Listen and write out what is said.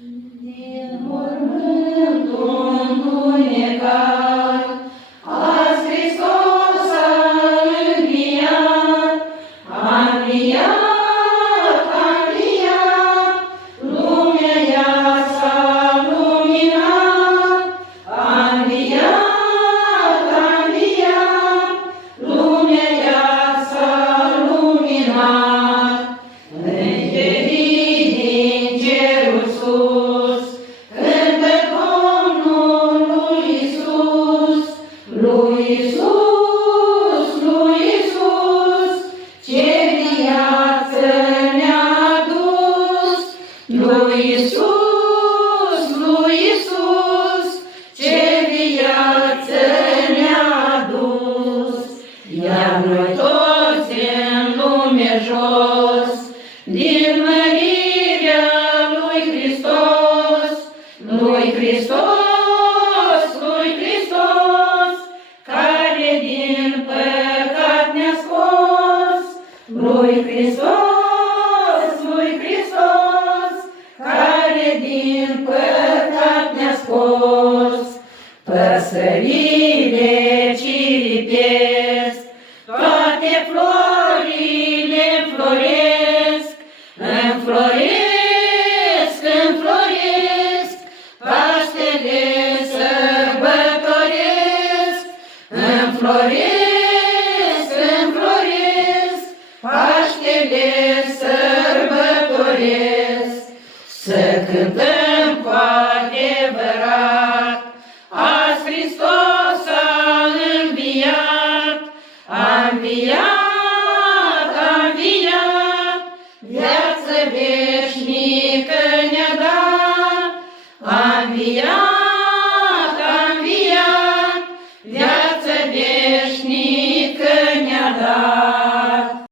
Din mormântul întunecat, azi Hristos a înviat, lumea ea s-a luminat, lumea ea s-a luminat. Îngerii din cerul sus cântă Domnul lui Iisus, lui Iisus, lui Iisus, ce viață ne-a adus, lui Iisus, lui Iisus, ce viață ne-a adus. Iar noi toți în lume jos, din mărirea lui Hristos, lui Hristos, lui Hristos, care din păcat ne-a scos, lui Hristos, lui Hristos, care din păcat ne-a scos. Păsările ciripesc, toate florile înfloresc, înfloresc, înfloresc, Paștele sărbătoresc, înfloresc, înfloresc, Paștele sărbătoresc. Să cântăm cu adevărat, azi Hristos a înviat, a înviat, a înviat, viață veșnică ne-a dat, a înviat.